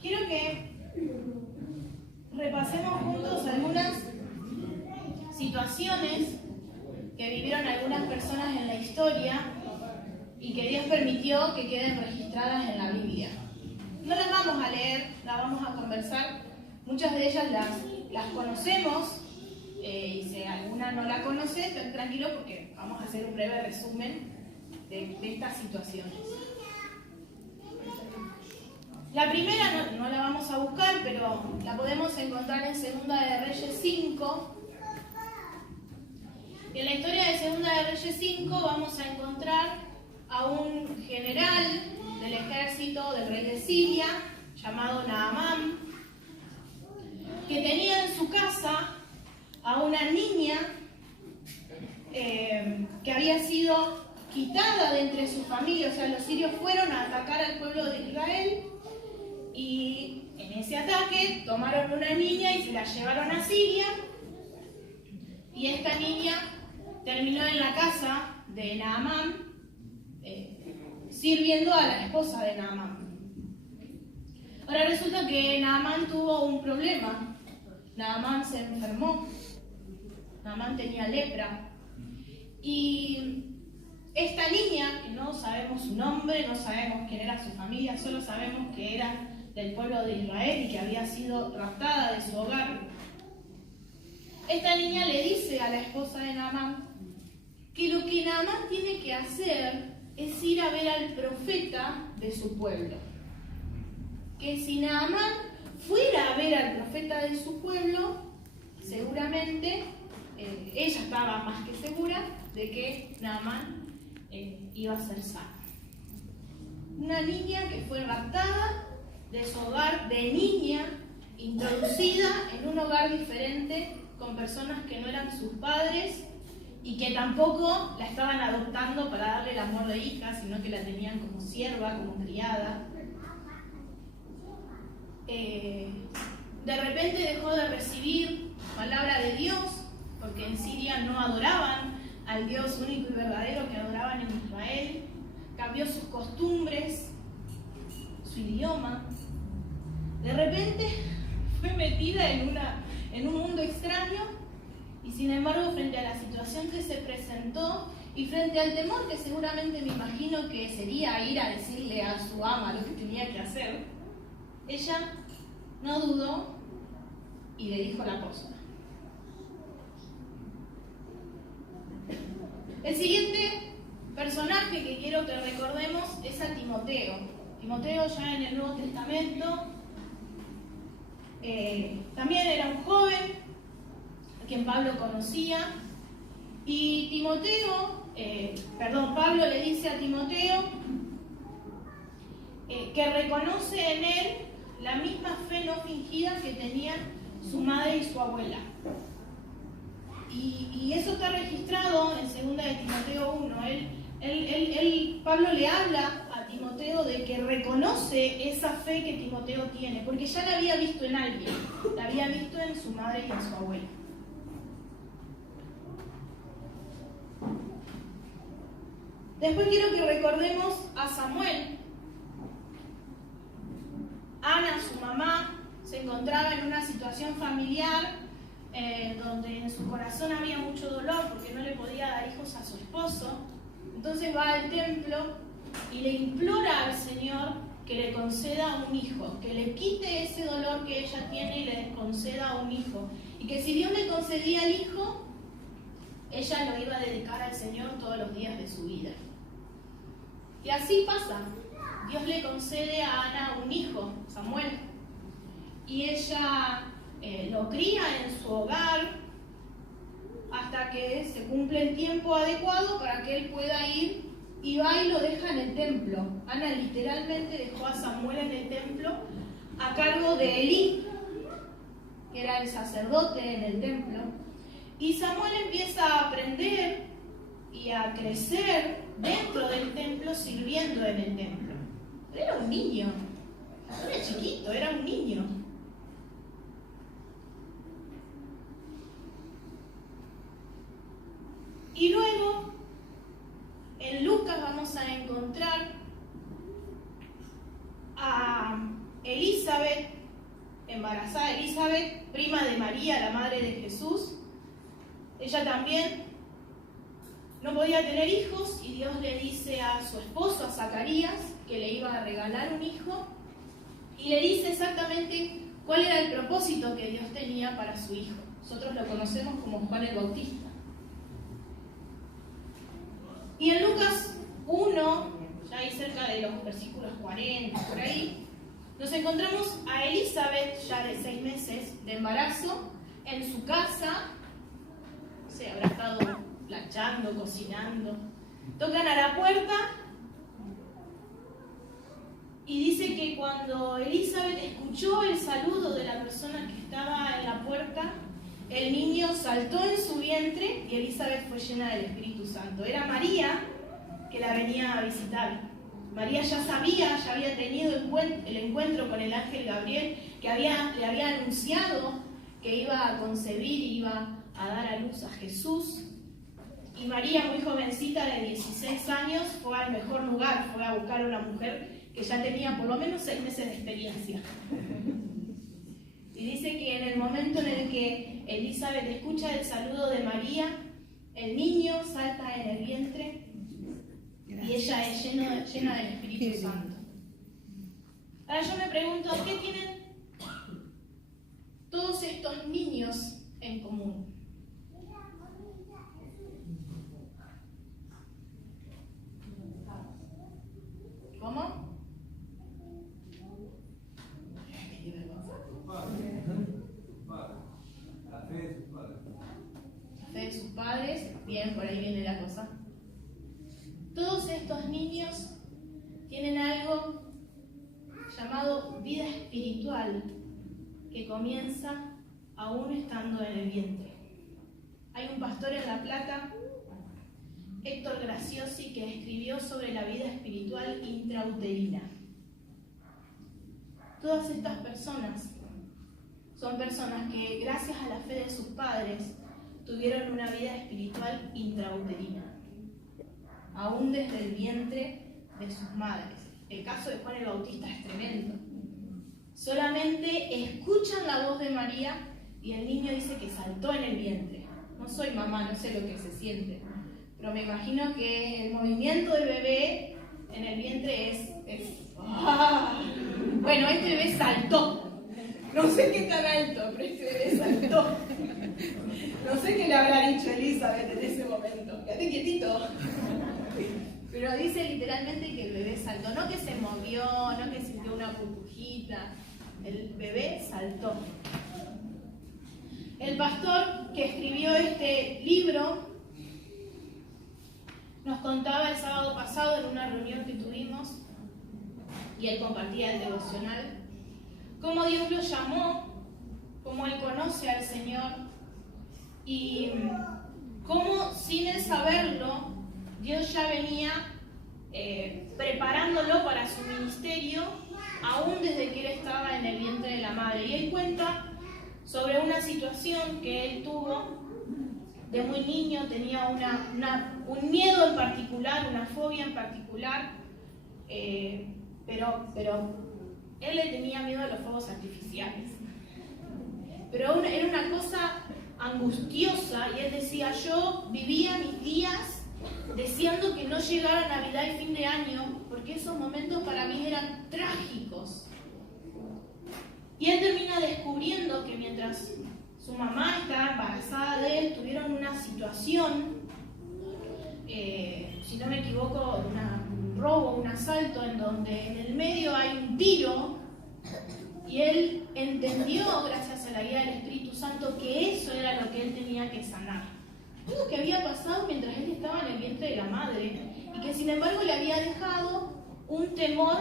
quiero que repasemos juntos algunas situaciones que vivieron algunas personas en la historia y que Dios permitió que queden registradas en la Biblia. No las vamos a leer, las vamos a conversar. Muchas de ellas las conocemos, y si alguna no la conoce, estén tranquilos porque vamos a hacer un breve resumen de estas situaciones. La primera no la vamos a buscar, pero la podemos encontrar en Segunda de Reyes 5. Y en la historia de Segunda de Reyes 5 vamos a encontrar a un general del ejército del rey de Siria, llamado Naamán, que tenía en su casa a una niña que había sido quitada de entre su familia. O sea, los sirios fueron a atacar al pueblo de Israel y en ese ataque tomaron una niña y se la llevaron a Siria, y esta niña terminó en la casa de Naamán, sirviendo a la esposa de Naamán. Ahora resulta que Naamán tuvo un problema. Naamán se enfermó. Naamán tenía lepra. Y esta niña, que no sabemos su nombre, no sabemos quién era su familia, solo sabemos que era del pueblo de Israel y que había sido raptada de su hogar. Esta niña le dice a la esposa de Naamán que lo que Naamán tiene que hacer es ir a ver al profeta de su pueblo. Que si Naamán fuera a ver al profeta de su pueblo, seguramente ella estaba más que segura de que Naamán iba a ser sano. Una niña que fue raptada de su hogar de niña, introducida en un hogar diferente con personas que no eran sus padres y que tampoco la estaban adoptando para darle el amor de hija, sino que la tenían como sierva, como criada. De repente dejó de recibir palabra de Dios, porque en Siria no adoraban al Dios único y verdadero que adoraban en Israel. Cambió sus costumbres, su idioma. De repente fue metida en un mundo extraño, y sin embargo, frente a la situación que se presentó y frente al temor que seguramente me imagino que sería ir a decirle a su ama lo que tenía que hacer, ella no dudó y le dijo la cosa. El siguiente personaje que quiero que recordemos es a Timoteo. Timoteo, ya en el Nuevo Testamento, también era un joven a quien Pablo conocía, y Pablo le dice a Timoteo que reconoce en él la misma fe no fingida que tenían su madre y su abuela. Y eso está registrado en 2 de Timoteo 1. Pablo le habla a Timoteo de que reconoce esa fe que Timoteo tiene, porque ya la había visto en alguien, la había visto en su madre y en su abuela. Después quiero que recordemos a Samuel. Ana, su mamá, se encontraba en una situación familiar donde en su corazón había mucho dolor porque no le podía dar hijos a su esposo. Entonces va al templo y le implora al Señor que le conceda un hijo, que le quite ese dolor que ella tiene y le conceda un hijo. Y que si Dios le concedía el hijo, ella lo iba a dedicar al Señor todos los días de su vida. Y así pasa. Dios le concede a Ana un hijo, Samuel, y ella lo cría en su hogar hasta que se cumple el tiempo adecuado para que él pueda ir, y va y lo deja en el templo. Ana literalmente dejó a Samuel en el templo a cargo de Elí, que era el sacerdote en el templo, y Samuel empieza a aprender y a crecer dentro del templo, sirviendo en el templo. Era un niño, no era chiquito, era un niño. Y luego, en Lucas vamos a encontrar a Elizabeth, embarazada Elizabeth, prima de María, la madre de Jesús. Ella también no podía tener hijos y Dios le dice a su esposo, a Zacarías, que le iba a regalar un hijo y le dice exactamente cuál era el propósito que Dios tenía para su hijo. Nosotros lo conocemos como Juan el Bautista. Y en Lucas 1, ya ahí cerca de los versículos 40, por ahí, nos encontramos a Elizabeth, ya de 6 meses de embarazo, en su casa. No sé, habrá estado planchando, cocinando. Tocan a la puerta y dice que cuando Elizabeth escuchó el saludo de la persona que estaba en la puerta, el niño saltó en su vientre y Elizabeth fue llena del Espíritu Santo. Era María que la venía a visitar. María ya sabía, ya había tenido el encuentro con el ángel Gabriel, que le había anunciado que iba a concebir y iba a dar a luz a Jesús. Y María, muy jovencita, de 16 años, fue al mejor lugar, fue a buscar a una mujer que ya tenía por lo menos 6 meses de experiencia. Y dice que en el momento en el que Elizabeth escucha el saludo de María, el niño salta en el vientre y ella es llena del Espíritu Santo. Ahora yo me pregunto, ¿qué tienen todos estos niños en común? ¿Cómo? La fe de sus padres. La fe de sus padres, bien, por ahí viene la cosa. Todos estos niños tienen algo llamado vida espiritual que comienza aún estando en el vientre. Hay un pastor en La Plata, Héctor Graciosi, que escribió sobre la vida espiritual intrauterina. Todas estas personas son personas que, gracias a la fe de sus padres, tuvieron una vida espiritual intrauterina, aún desde el vientre de sus madres. El caso de Juan el Bautista es tremendo. Solamente escuchan la voz de María y el niño dice que saltó en el vientre. No soy mamá, no sé lo que se siente, pero me imagino que el movimiento del bebé en el vientre es ¡ah! Bueno, este bebé saltó. No sé qué tan alto, pero este bebé saltó. No sé qué le habrá dicho Elizabeth en ese momento. Quédate quietito. Pero dice literalmente que el bebé saltó. No que se movió, no que sintió una burbujita. El bebé saltó. El pastor que escribió este libro nos contaba el sábado pasado en una reunión que tuvimos, y él compartía el devocional, cómo Dios lo llamó, cómo él conoce al Señor y cómo sin él saberlo Dios ya venía preparándolo para su ministerio aún desde que él estaba en el vientre de la madre. Y él cuenta sobre una situación que él tuvo de muy niño. Tenía un miedo en particular, una fobia en particular, pero él le tenía miedo a los fuegos artificiales. Pero era una cosa angustiosa, y él decía: yo vivía mis días deseando que no llegara Navidad y fin de año, porque esos momentos para mí eran trágicos. Y él termina descubriendo que mientras su mamá estaba embarazada de él, tuvieron una situación, si no me equivoco, un robo, un asalto, en donde en el medio hay un tiro, y él entendió, gracias a la guía del Espíritu Santo, que eso era lo que él tenía que sanar. Algo que había pasado mientras él estaba en el vientre de la madre, y que sin embargo le había dejado un temor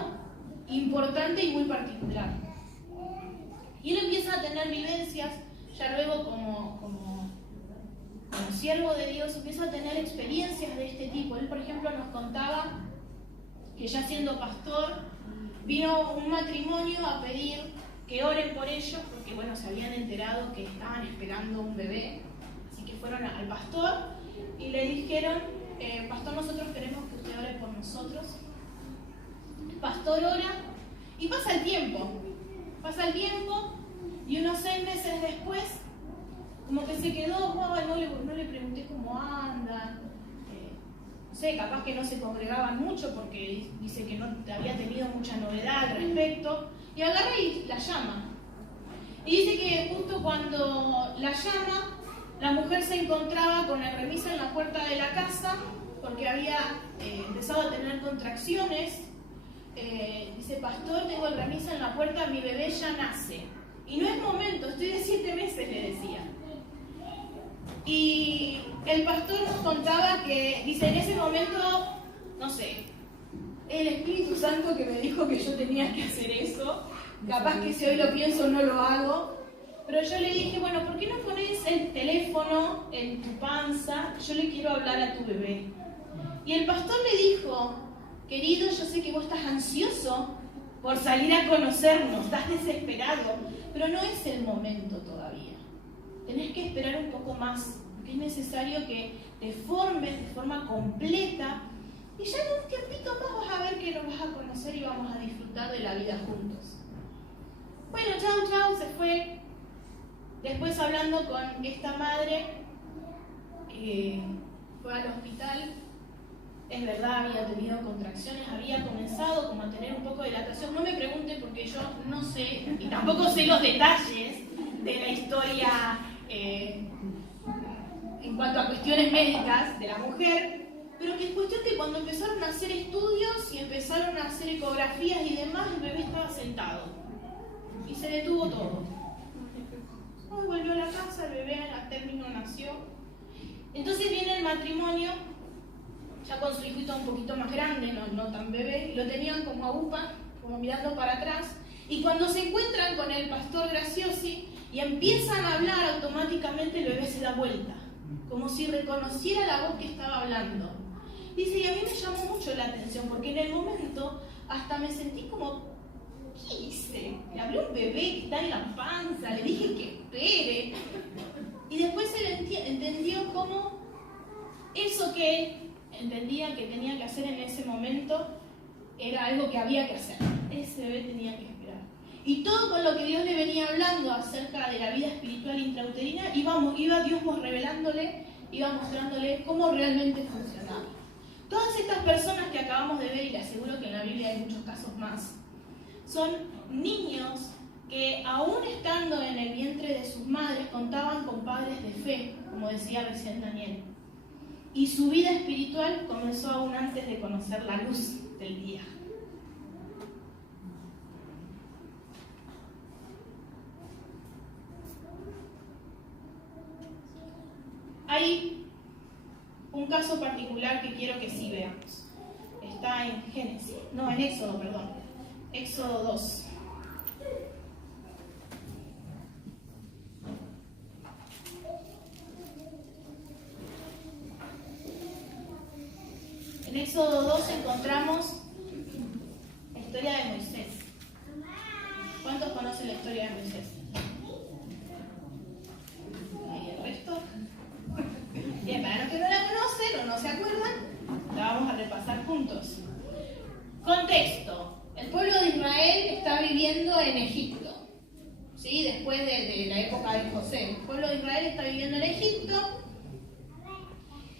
importante y muy particular. Y él empieza a tener vivencias, ya luego como siervo de Dios, empieza a tener experiencias de este tipo. Él, por ejemplo, nos contaba que ya siendo pastor, vino un matrimonio a pedir que oren por ellos, porque bueno, se habían enterado que estaban esperando un bebé. Así que fueron al pastor y le dijeron: pastor, nosotros queremos que usted ore por nosotros. El pastor ora y pasa el tiempo. Y unos 6 meses después, como que se quedó, no le pregunté cómo anda. No sé, capaz que no se congregaban mucho porque dice que no había tenido mucha novedad al respecto. Y agarra y la llama. Y dice que justo cuando la llama, la mujer se encontraba con el remis en la puerta de la casa porque había empezado a tener contracciones. Dice, pastor, tengo el remis en la puerta, mi bebé ya nace. Y no es momento, estoy de 7 meses, le decía. Y el pastor nos contaba que, dice, en ese momento, no sé, el Espíritu Santo que me dijo que yo tenía que hacer eso, capaz que si hoy lo pienso no lo hago, pero yo le dije, bueno, ¿por qué no pones el teléfono en tu panza? Yo le quiero hablar a tu bebé. Y el pastor le dijo, querido, yo sé que vos estás ansioso por salir a conocernos, estás desesperado, pero no es el momento todavía. Tenés que esperar un poco más, porque es necesario que te formes de forma completa y ya en un tiempito más vas a ver que nos vas a conocer y vamos a disfrutar de la vida juntos. Bueno, chau, se fue. Después hablando con esta madre, fue al hospital. Es verdad, había tenido contracciones, había comenzado como a tener un poco de dilatación. No me pregunten porque yo no sé, y tampoco sé los detalles de la historia en cuanto a cuestiones médicas de la mujer, pero que es cuestión que cuando empezaron a hacer estudios y empezaron a hacer ecografías y demás, el bebé estaba sentado y se detuvo todo. Hoy volvió a la casa, el bebé a término nació. Entonces viene el matrimonio, ya con su hijito un poquito más grande, no tan bebé, lo tenían como a UPA, como mirando para atrás, y cuando se encuentran con el pastor Graciosi y empiezan a hablar, automáticamente el bebé se da vuelta, como si reconociera la voz que estaba hablando. Dice, y a mí me llamó mucho la atención, porque en el momento hasta me sentí como, ¿qué hice? Le hablé a un bebé que está en la panza, le dije que espere. Y después él entendió cómo eso que él entendía que tenía que hacer en ese momento era algo que había que hacer. Ese bebé tenía que esperar. Y todo con lo que Dios le venía hablando acerca de la vida espiritual intrauterina, iba Dios revelándole, iba mostrándole cómo realmente funcionaba. Todas estas personas que acabamos de ver, y le aseguro que en la Biblia hay muchos casos más, son niños que aún estando en el vientre de sus madres contaban con padres de fe, como decía recién Daniel. Y su vida espiritual comenzó aún antes de conocer la luz del día. Hay un caso particular que quiero que sí veamos. Está en Éxodo, perdón. Éxodo 2. En Éxodo 2 encontramos la historia de Moisés. ¿Cuántos conocen la historia de Moisés? ¿Y el resto? Bien, para los que no la conocen o no se acuerdan, la vamos a repasar juntos. Contexto. El pueblo de Israel está viviendo en Egipto. ¿Sí? Después de la época de José. El pueblo de Israel está viviendo en Egipto.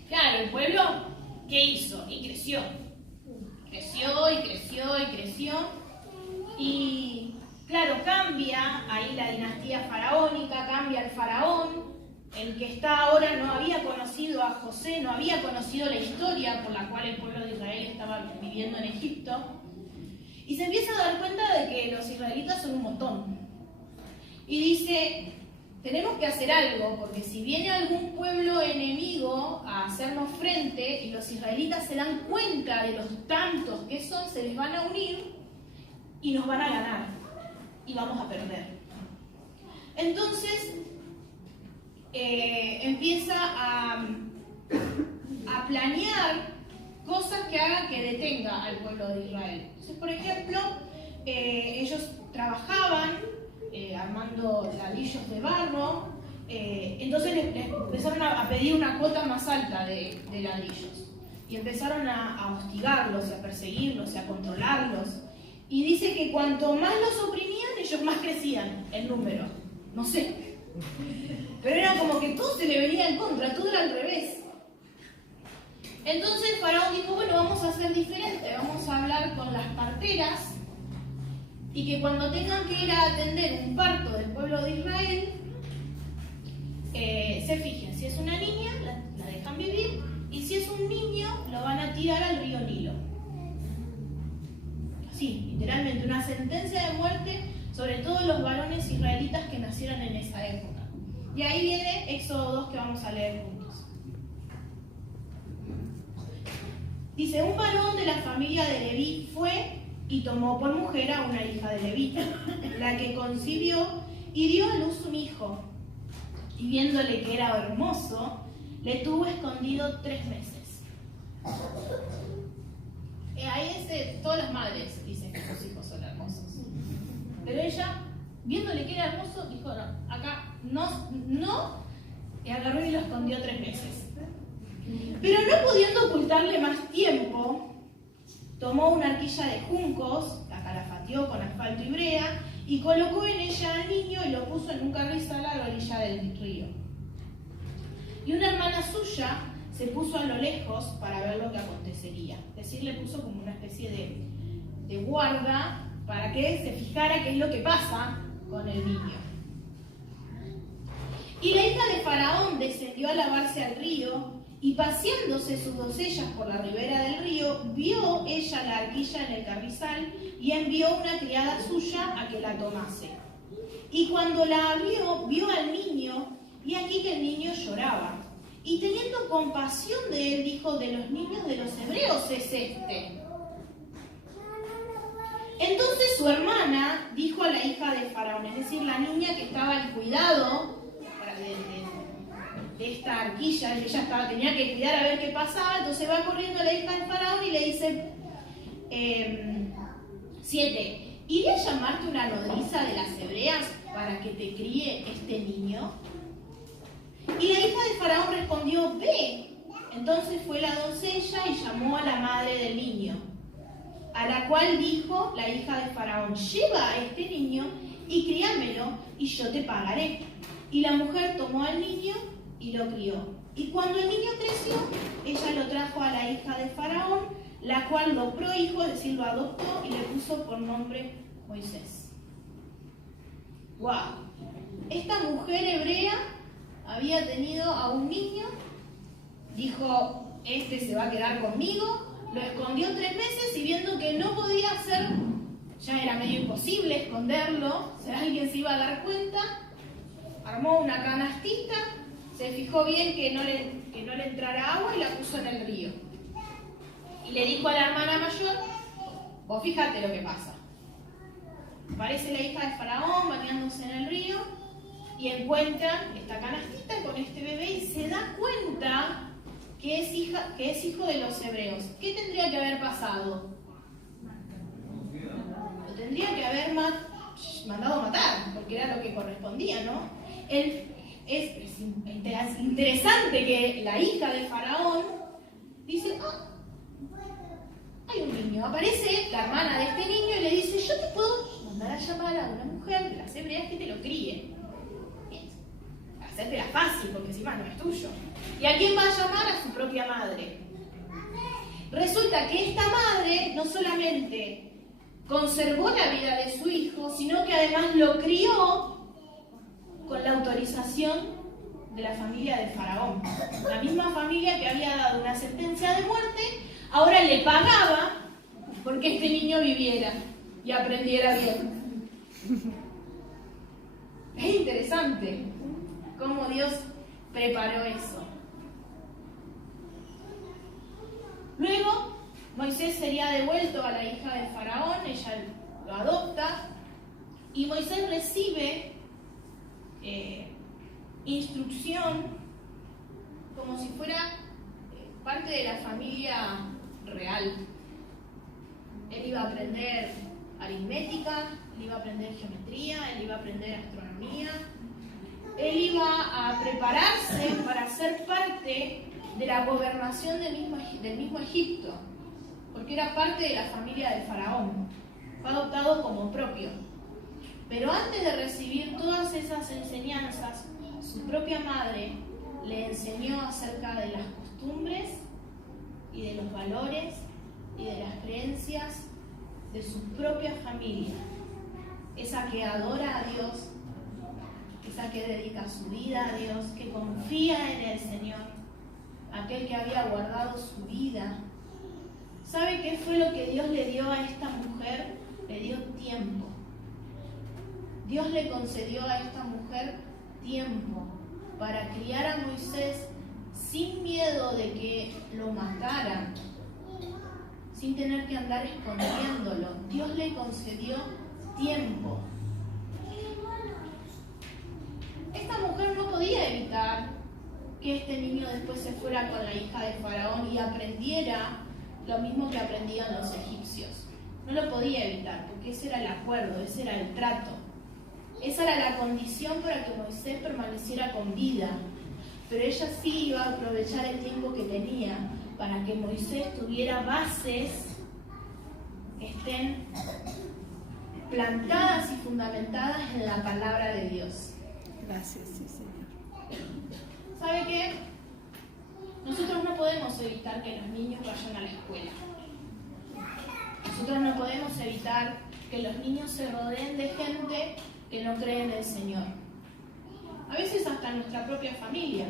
Claro, el pueblo, ¿qué hizo? Y creció. Creció y creció y creció. Y claro, cambia ahí la dinastía faraónica, cambia el faraón. El que está ahora no había conocido a José, no había conocido la historia por la cual el pueblo de Israel estaba viviendo en Egipto. Y se empieza a dar cuenta de que los israelitas son un montón. Y dice, tenemos que hacer algo, porque si viene algún pueblo enemigo a hacernos frente y los israelitas se dan cuenta de los tantos que son, se les van a unir y nos van a ganar. Y vamos a perder. Entonces, empieza a planear cosas que hagan que detenga al pueblo de Israel. Entonces, por ejemplo, ellos trabajaban armando ladrillos de barro, entonces les empezaron a pedir una cuota más alta de ladrillos y empezaron a hostigarlos, a perseguirlos, a controlarlos. Y dice que cuanto más los oprimían, ellos más crecían el número. no sé. Pero era como que todo se le venía en contra, todo era al revés. Entonces Faraón dijo, bueno, vamos a hacer diferente, vamos a hablar con las parteras y que cuando tengan que ir a atender un parto del pueblo de Israel, se fijen, si es una niña, la dejan vivir, y si es un niño, lo van a tirar al río Nilo. Así, literalmente, una sentencia de muerte sobre todos los varones israelitas que nacieron en esa época. Y ahí viene Éxodo 2 que vamos a leer juntos. Dice, un varón de la familia de Leví fue y tomó por mujer a una hija de Leví, la que concibió y dio a luz un hijo. Y viéndole que era hermoso, le tuvo escondido 3 meses. Ahí todas las madres dicen que sus hijos son hermosos. Pero ella, viéndole que era hermoso, dijo, no, acá no, y agarró y lo escondió 3 meses. Pero no pudiendo ocultarle más tiempo, tomó una arquilla de juncos, la calafateó con asfalto y brea, y colocó en ella al niño y lo puso en un carrizal a la orilla del río. Y una hermana suya se puso a lo lejos para ver lo que acontecería. Es decir, le puso como una especie de guarda para que se fijara qué es lo que pasa con el niño. Y la hija de Faraón descendió a lavarse al río, y paseándose sus doncellas por la ribera del río, vio ella la arquilla en el carrizal y envió una criada suya a que la tomase. Y cuando la vio al niño, y aquí que el niño lloraba. Y teniendo compasión de él, dijo, de los niños de los hebreos es este. Entonces su hermana dijo a la hija de Faraón, es decir, la niña que estaba al cuidado de esta arquilla, ella tenía que cuidar a ver qué pasaba, entonces va corriendo la hija de Faraón y le dice, 7, ¿iré a llamarte una nodriza de las hebreas para que te críe este niño? Y la hija de Faraón respondió, ve. Entonces fue la doncella y llamó a la madre del niño, a la cual dijo la hija de Faraón, lleva a este niño y críamelo y yo te pagaré. Y la mujer tomó al niño y lo crió. Y cuando el niño creció, ella lo trajo a la hija de Faraón, la cual lo prohijo, es decir, lo adoptó y le puso por nombre Moisés. ¡Wow! Esta mujer hebrea había tenido a un niño, dijo, este se va a quedar conmigo, lo escondió 3 meses y viendo que no podía hacer, ya era medio imposible esconderlo, si alguien se iba a dar cuenta, armó una canastita, se fijó bien que no le entrara agua y la puso en el río. Y le dijo a la hermana mayor, vos fíjate lo que pasa. Aparece la hija de Faraón bañándose en el río y encuentra esta canastita con este bebé y se da cuenta que es hijo de los hebreos. ¿Qué tendría que haber pasado? Lo tendría que haber mandado matar, porque era lo que correspondía, ¿no? Es interesante que la hija de Faraón dice, hay un niño. Aparece la hermana de este niño y le dice, yo te puedo mandar a llamar a una mujer de las hebreas que te lo críe. Hacértela fácil, porque encima no es tuyo. ¿Y a quién va a llamar? A su propia madre. Resulta que esta madre no solamente conservó la vida de su hijo, sino que además lo crió con la autorización de la familia de Faraón. La misma familia que había dado una sentencia de muerte, ahora le pagaba porque este niño viviera y aprendiera bien. Es interesante cómo Dios preparó eso. Luego, Moisés sería devuelto a la hija de Faraón, ella lo adopta, y Moisés recibe instrucción como si fuera parte de la familia real. Él iba a aprender aritmética, él iba a aprender geometría, él iba a aprender astronomía, él iba a prepararse para ser parte de la gobernación del mismo Egipto, porque era parte de la familia de Faraón, fue adoptado como propio. Pero antes de recibir todas esas enseñanzas, su propia madre le enseñó acerca de las costumbres y de los valores y de las creencias de su propia familia. Esa que adora a Dios, esa que dedica su vida a Dios, que confía en el Señor, aquel que había guardado su vida. ¿Sabe qué fue lo que Dios le dio a esta mujer? Le dio tiempo. Dios le concedió a esta mujer tiempo para criar a Moisés sin miedo de que lo mataran, sin tener que andar escondiéndolo. Dios le concedió tiempo. Esta mujer no podía evitar que este niño después se fuera con la hija de Faraón y aprendiera lo mismo que aprendían los egipcios. No lo podía evitar, porque ese era el acuerdo, ese era el trato. Esa era la condición para que Moisés permaneciera con vida. Pero ella sí iba a aprovechar el tiempo que tenía para que Moisés tuviera bases que estén plantadas y fundamentadas en la palabra de Dios. Gracias, sí, Señor. ¿Sabe qué? Nosotros no podemos evitar que los niños vayan a la escuela. Nosotros no podemos evitar que los niños se rodeen de gente que no cree en el Señor. A veces hasta en nuestra propia familia.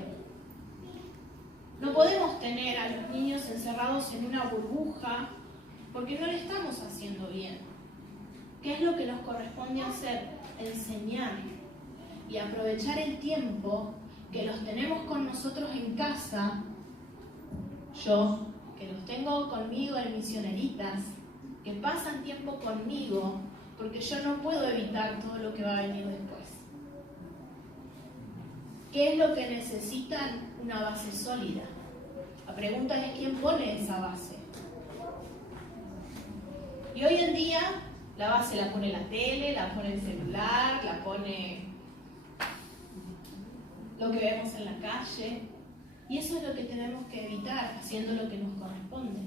No podemos tener a los niños encerrados en una burbuja porque no le estamos haciendo bien. ¿Qué es lo que nos corresponde hacer? Enseñar y aprovechar el tiempo que los tenemos con nosotros en casa. Yo, que los tengo conmigo en misioneritas, que pasan tiempo conmigo, porque yo no puedo evitar todo lo que va a venir después. ¿Qué es lo que necesitan? Una base sólida. La pregunta es quién pone esa base. Y hoy en día la base la pone la tele, la pone el celular, la pone lo que vemos en la calle. Y eso es lo que tenemos que evitar, haciendo lo que nos corresponde.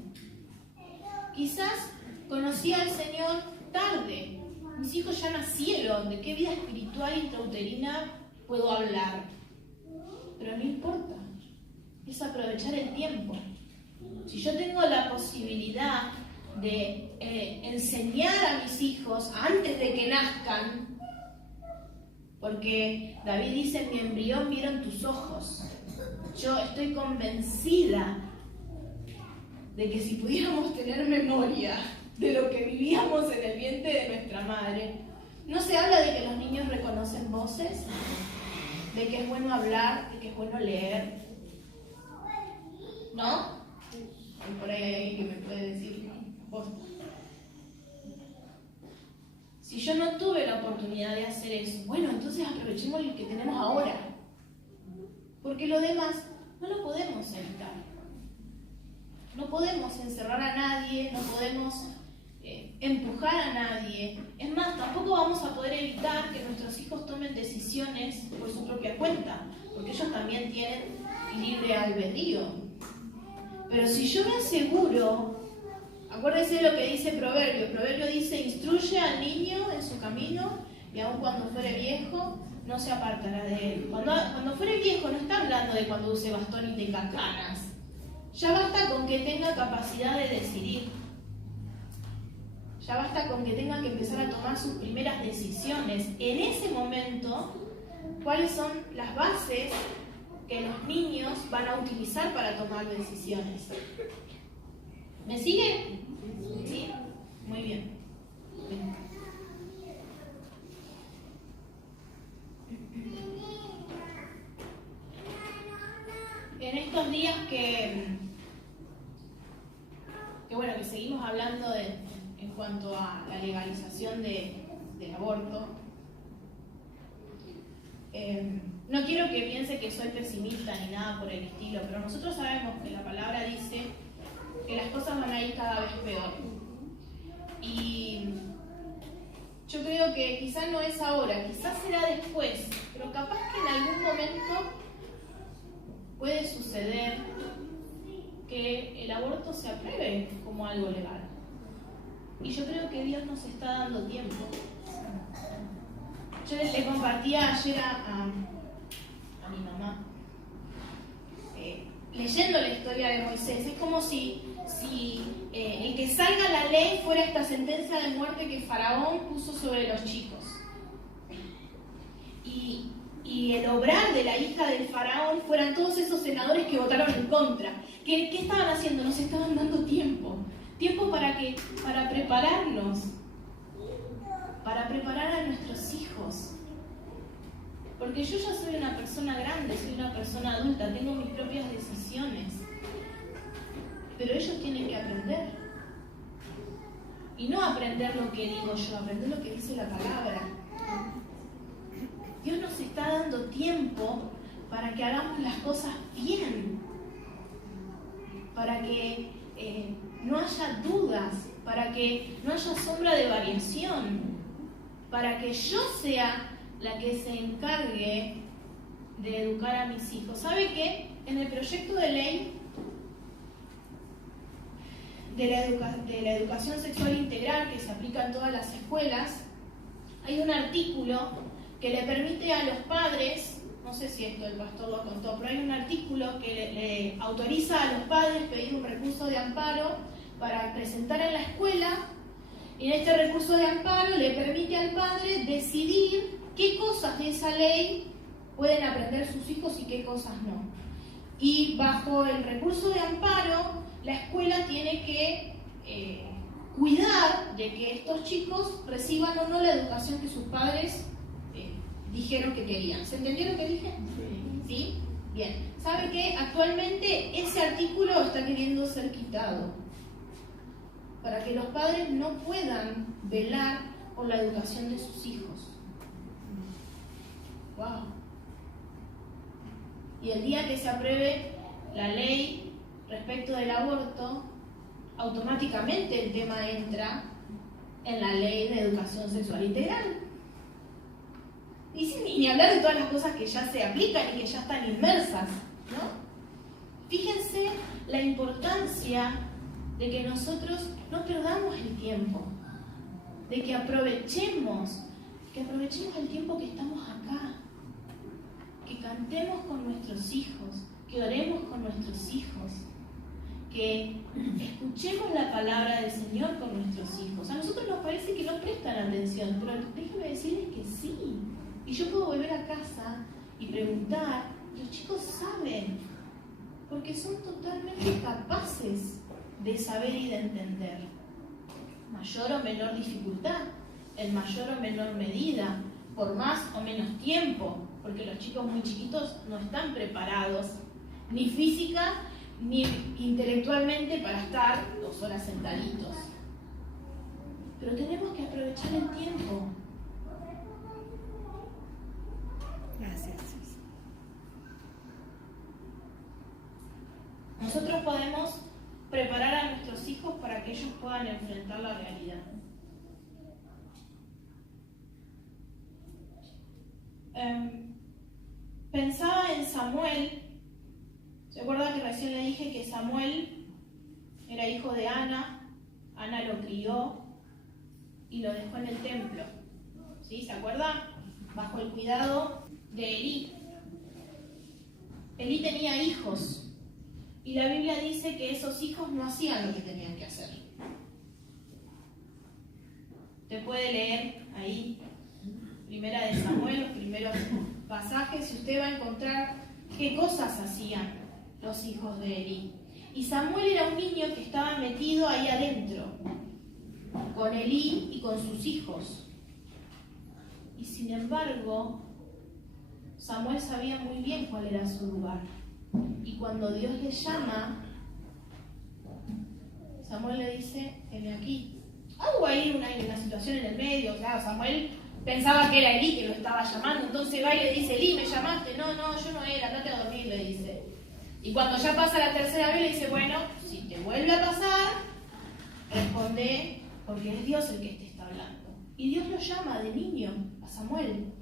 Quizás conocí al Señor tarde. Mis hijos ya nacieron. ¿De qué vida espiritual intrauterina puedo hablar? Pero no importa. Es aprovechar el tiempo. Si yo tengo la posibilidad de enseñar a mis hijos antes de que nazcan, porque David dice, en mi embrión vieron tus ojos. Yo estoy convencida de que si pudiéramos tener memoria de lo que vivíamos en el vientre de nuestra madre, no se habla de que los niños reconocen voces, de que es bueno hablar, de que es bueno leer, ¿no? Y por ahí hay alguien que me puede decir, vos. Si yo no tuve la oportunidad de hacer eso, bueno, entonces aprovechemos lo que tenemos ahora. Porque lo demás no lo podemos evitar. No podemos encerrar a nadie, no podemos empujar a nadie. Es más, tampoco vamos a poder evitar que nuestros hijos tomen decisiones por su propia cuenta, porque ellos también tienen libre albedrío. Pero si yo me aseguro, acuérdense de lo que dice Proverbio. Proverbio dice, instruye al niño en su camino y aun cuando fuere viejo, no se apartará de él. Cuando fuere viejo no está hablando de cuando use bastón y tenga canas. Ya basta con que tenga capacidad de decidir. Ya basta con que tenga que empezar a tomar sus primeras decisiones. En ese momento, ¿cuáles son las bases que los niños van a utilizar para tomar decisiones? ¿Me sigue? ¿Sí? Muy bien. En estos días que seguimos hablando en cuanto a la legalización del aborto, no quiero que piense que soy pesimista ni nada por el estilo, pero nosotros sabemos que la palabra dice que las cosas van a ir cada vez peor. Y yo creo que quizás no es ahora, quizás será después, pero capaz que en algún momento puede suceder que el aborto se apruebe como algo legal. Y yo creo que Dios nos está dando tiempo. Yo le compartía ayer a mi mamá, leyendo la historia de Moisés, es como si el que salga la ley fuera esta sentencia de muerte que Faraón puso sobre los chicos. Y el obrar de la hija del Faraón fueran todos esos senadores que votaron en contra. ¿Qué estaban haciendo? Nos estaban dando tiempo para prepararnos, para preparar a nuestros hijos. Porque yo ya soy una persona grande, soy una persona adulta, tengo mis propias decisiones. Pero ellos tienen que aprender. Y no aprender lo que digo yo, aprender lo que dice la palabra. Dios nos está dando tiempo para que hagamos las cosas bien. Para que no haya dudas, para que no haya sombra de variación. Para que yo sea la que se encargue de educar a mis hijos. ¿Sabe qué? En el proyecto de ley de la educación sexual integral que se aplica en todas las escuelas, hay un artículo que le permite a los padres, no sé si esto el pastor lo contó, pero hay un artículo que le autoriza a los padres pedir un recurso de amparo para presentar en la escuela, y en este recurso de amparo le permite al padre decidir qué cosas de esa ley pueden aprender sus hijos y qué cosas no. Y bajo el recurso de amparo, la escuela tiene que cuidar de que estos chicos reciban o no la educación que sus padres dijeron que querían. ¿Se entendió lo que dije? ¿Sí? Bien. ¿Sabe qué? Actualmente ese artículo está queriendo ser quitado para que los padres no puedan velar por la educación de sus hijos. ¡Wow! Y el día que se apruebe la ley respecto del aborto, automáticamente el tema entra en la ley de educación sexual integral. Y sin ni hablar de todas las cosas que ya se aplican y que ya están inmersas, ¿no? Fíjense la importancia de que nosotros no perdamos el tiempo, de que aprovechemos el tiempo que estamos acá, que cantemos con nuestros hijos, que oremos con nuestros hijos, que escuchemos la palabra del Señor con nuestros hijos. A nosotros nos parece que no prestan atención, pero déjenme decirles que sí. Y yo puedo volver a casa y preguntar, y los chicos saben, porque son totalmente capaces de saber y de entender. Mayor o menor dificultad, en mayor o menor medida, por más o menos tiempo, porque los chicos muy chiquitos no están preparados, ni física ni intelectualmente, para estar 2 horas sentaditos. Pero tenemos que aprovechar el tiempo. Gracias. Nosotros podemos preparar a nuestros hijos para que ellos puedan enfrentar la realidad. Pensaba en Samuel. ¿Se acuerdan que recién le dije que Samuel era hijo de Ana? Ana lo crió y lo dejó en el templo. ¿Sí? ¿Se acuerdan? Bajo el cuidado de Elí. Elí tenía hijos. Y la Biblia dice que esos hijos no hacían lo que tenían que hacer. Usted puede leer ahí, Primera de Samuel, los primeros pasajes, y usted va a encontrar qué cosas hacían los hijos de Elí. Y Samuel era un niño que estaba metido ahí adentro, con Elí y con sus hijos. Y sin embargo, Samuel sabía muy bien cuál era su lugar. Y cuando Dios le llama, Samuel le dice, heme aquí. Hubo ahí una situación en el medio, claro, Samuel pensaba que era Elí que lo estaba llamando, entonces va y le dice, Elí, ¿me llamaste? No, yo no era, andate a dormir, le dice. Y cuando ya pasa la tercera vez, le dice, bueno, si te vuelve a pasar, responde, porque es Dios el que te está hablando. Y Dios lo llama de niño a Samuel.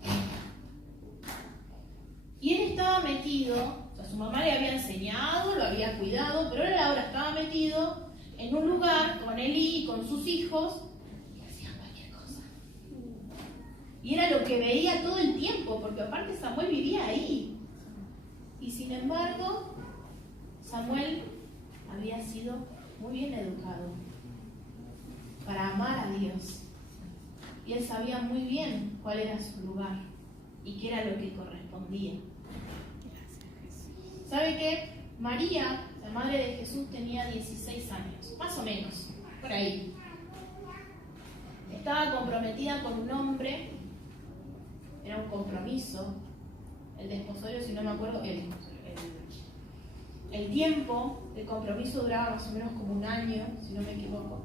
Y él estaba metido, o sea, su mamá le había enseñado, lo había cuidado, pero él ahora estaba metido en un lugar con Elí y con sus hijos, y hacían cualquier cosa. Y era lo que veía todo el tiempo, porque aparte Samuel vivía ahí. Y sin embargo, Samuel había sido muy bien educado para amar a Dios. Y él sabía muy bien cuál era su lugar y qué era lo que correspondía. ¿Sabe qué? María, la madre de Jesús, tenía 16 años, más o menos, por ahí. Estaba comprometida con un hombre, era un compromiso, el desposorio, si no me acuerdo, el tiempo de compromiso duraba más o menos como un año, si no me equivoco.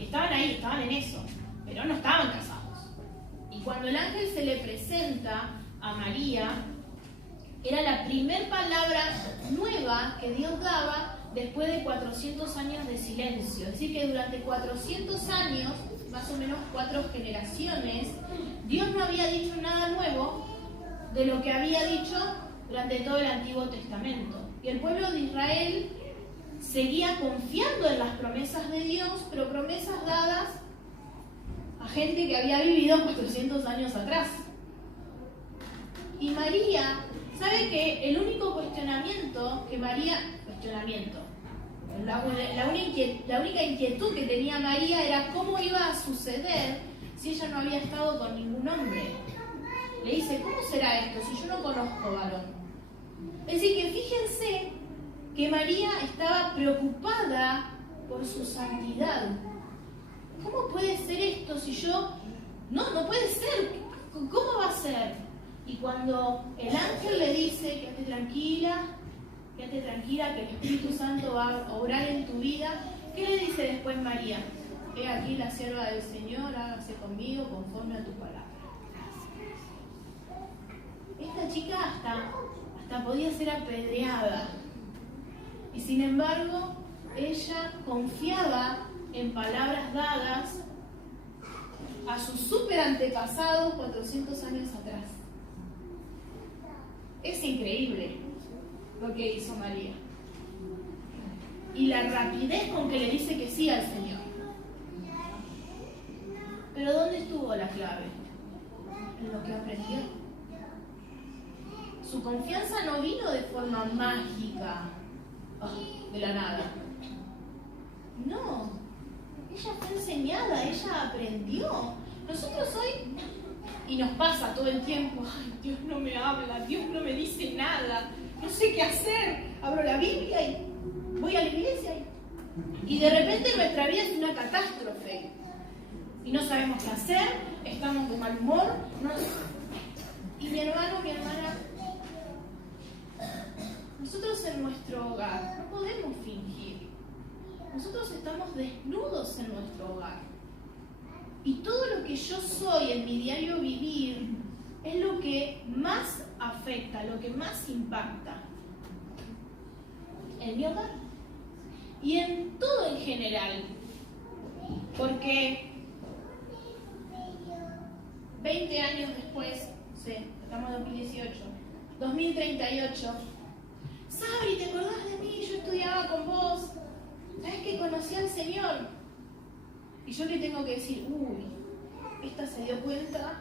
Estaban ahí, estaban en eso, pero no estaban casados. Y cuando el ángel se le presenta a María, era la primer palabra nueva que Dios daba después de 400 años de silencio. Es decir, que durante 400 años, más o menos 4 generaciones, Dios no había dicho nada nuevo de lo que había dicho durante todo el Antiguo Testamento. Y el pueblo de Israel seguía confiando en las promesas de Dios, pero promesas dadas a gente que había vivido 400 años atrás. Y María, ¿sabe que el único cuestionamiento que María... La única inquietud que tenía María era cómo iba a suceder si ella no había estado con ningún hombre. Le dice, ¿cómo será esto si yo no conozco varón? Es decir, que fíjense que María estaba preocupada por su santidad. ¿Cómo puede ser esto si yo... No puede ser. ¿Cómo va a ser? Y cuando el ángel le dice, quédate tranquila, que el Espíritu Santo va a obrar en tu vida, ¿qué le dice después María? He aquí la sierva del Señor, hágase conmigo conforme a tu palabra. Esta chica hasta podía ser apedreada. Y sin embargo, ella confiaba en palabras dadas a sus super antepasados 400 años atrás. Es increíble lo que hizo María. Y la rapidez con que le dice que sí al Señor. Pero ¿dónde estuvo la clave? En lo que aprendió. Su confianza no vino de forma mágica, de la nada. No, ella fue enseñada, ella aprendió. Nosotros hoy, y nos pasa todo el tiempo, ay, Dios no me habla, Dios no me dice nada, no sé qué hacer. Abro la Biblia y voy a la iglesia y de repente nuestra vida es una catástrofe. Y no sabemos qué hacer, estamos de mal humor. Y mi hermano, mi hermana, nosotros en nuestro hogar no podemos fingir. Nosotros estamos desnudos en nuestro hogar. Y todo lo que yo soy en mi diario vivir es lo que más afecta, lo que más impacta en mi hogar y en todo en general. Porque 20 años después, sí, estamos en 2018, 2038, Sabri, ¿te acordás de mí? Yo estudiaba con vos. ¿Sabes que conocí al Señor? Y yo le tengo que decir, esta se dio cuenta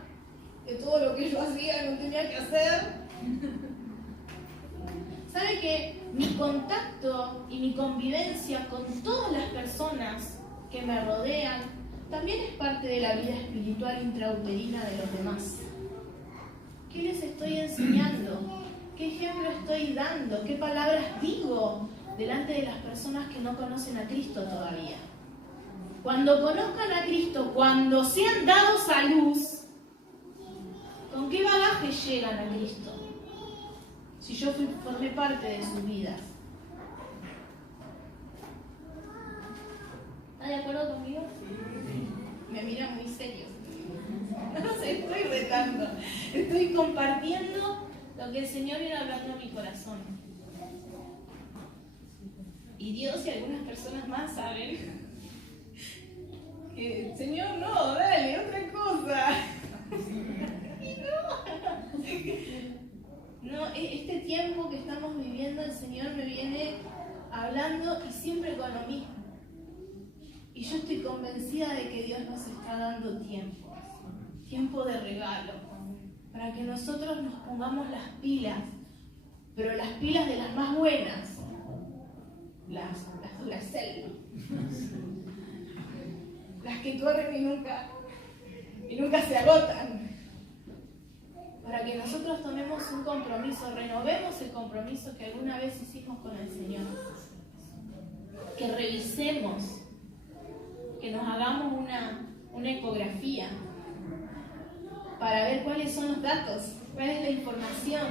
de todo lo que yo hacía, no tenía que hacer. ¿Sabe que mi contacto y mi convivencia con todas las personas que me rodean también es parte de la vida espiritual intrauterina de los demás? ¿Qué les estoy enseñando? ¿Qué ejemplo estoy dando? ¿Qué palabras digo delante de las personas que no conocen a Cristo todavía? Cuando conozcan a Cristo, cuando sean dados a luz, ¿con qué bagaje llegan a Cristo? Si yo formé parte de sus vidas. ¿Está de acuerdo conmigo? Me mira muy serio. No sé, estoy retando. Estoy compartiendo lo que el Señor viene hablando a mi corazón. Y Dios y algunas personas más saben que el Señor no, dale, otra cosa. Y no, este tiempo que estamos viviendo, el Señor me viene hablando y siempre con lo mismo. Y yo estoy convencida de que Dios nos está dando tiempo. tiempo de regalo, para que nosotros nos pongamos las pilas, pero las pilas de las más buenas, las Duracell, las que corren y nunca se agotan, para que nosotros tomemos un compromiso, renovemos el compromiso que alguna vez hicimos con el Señor, que revisemos, que nos hagamos una ecografía para ver cuáles son los datos, cuál es la información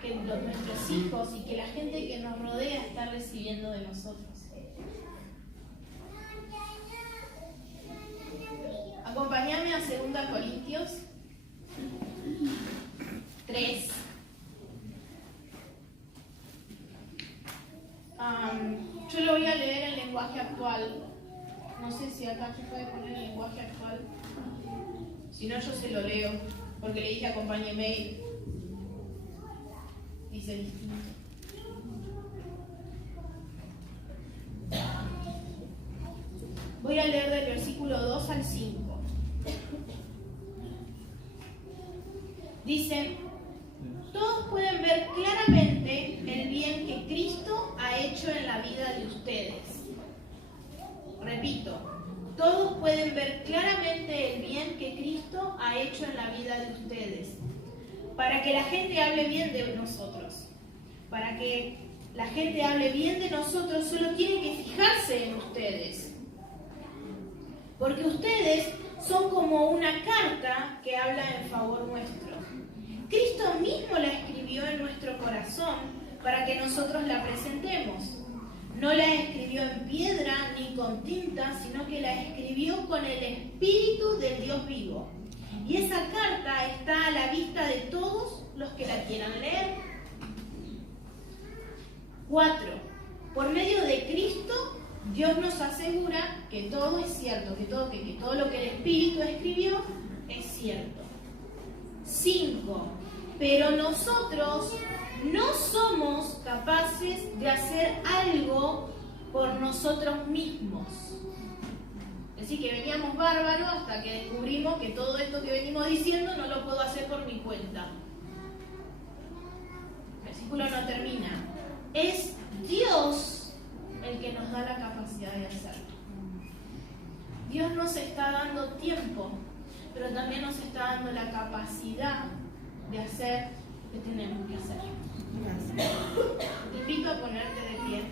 que nuestros hijos y que la gente que nos rodea está recibiendo de nosotros. Acompáñame a 2 Corintios 3. Yo lo voy a leer en lenguaje actual. No sé si acá se puede poner el lenguaje actual. Si no, yo se lo leo, porque le dije acompáñeme y dice distinto. Voy a leer del versículo 2 al 5. Dice: todos pueden ver claramente el bien que Cristo ha hecho en la vida de ustedes. Repito, todos pueden ver claramente el bien que Cristo ha hecho en la vida de ustedes. Para que la gente hable bien de nosotros. Para que la gente hable bien de nosotros, solo tiene que fijarse en ustedes. Porque ustedes son como una carta que habla en favor nuestro. Cristo mismo la escribió en nuestro corazón para que nosotros la presentemos. No la escribió en piedra ni con tinta, sino que la escribió con el Espíritu del Dios vivo. Y esa carta está a la vista de todos los que la quieran leer. 4. Por medio de Cristo, Dios nos asegura que todo es cierto, que todo lo que el Espíritu escribió es cierto. 5. Pero nosotros no somos capaces de hacer algo por nosotros mismos. Es decir, que veníamos bárbaros hasta que descubrimos que todo esto que venimos diciendo no lo puedo hacer por mi cuenta. El versículo no termina. Es Dios el que nos da la capacidad de hacerlo. Dios nos está dando tiempo, pero también nos está dando la capacidad de hacer lo que tenemos que hacer. Te invito a ponerte de pie.